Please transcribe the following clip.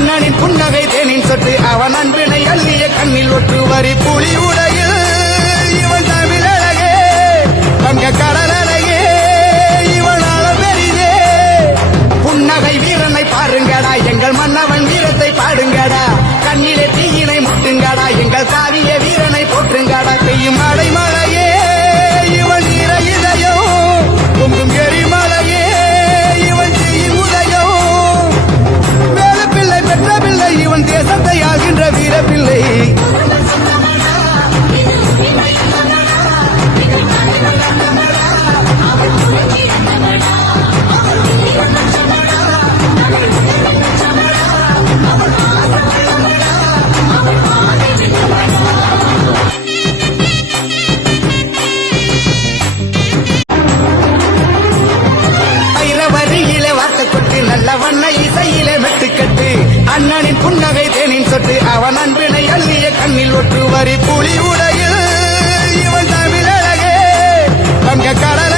அண்ணனின் புன்னகை தேனின் சொட்டு அவன் அன்பினை அள்ளிய கண்ணில் ஒட்டு வரி புலி உடையில் இவன் தமிழழகே தங்க கடலழகே இவன் அளபெரிதே புன்னகை வீரனை பாருங்கடா எங்கள் மன்னவன் வீரத்தை பாடுங்கடா கண்ணிலே தீயினை முட்டுங்கடா எங்கள் காவிய வீரனை போற்றுங்கடா பெய்யும் மழை மழையே இவன் ஈர இதயம் பொங்கும் எரிமலையே இவன் செய்யும் உதயம் வேல பிள்ளை பெற்ற பிள்ளை இவன் தேசத்தை ஆகின்ற வீர பிள்ளை நல்ல வண்ண இசையிலே மெட்டுக்கட்டு அண்ணனின் புன்னகை தேனின் சொட்டு அவன் அன்பினை அள்ளிய கண்ணில் ஒட்டு வரி புலி உடையில் இவன் தமிழழகே தங்க கடல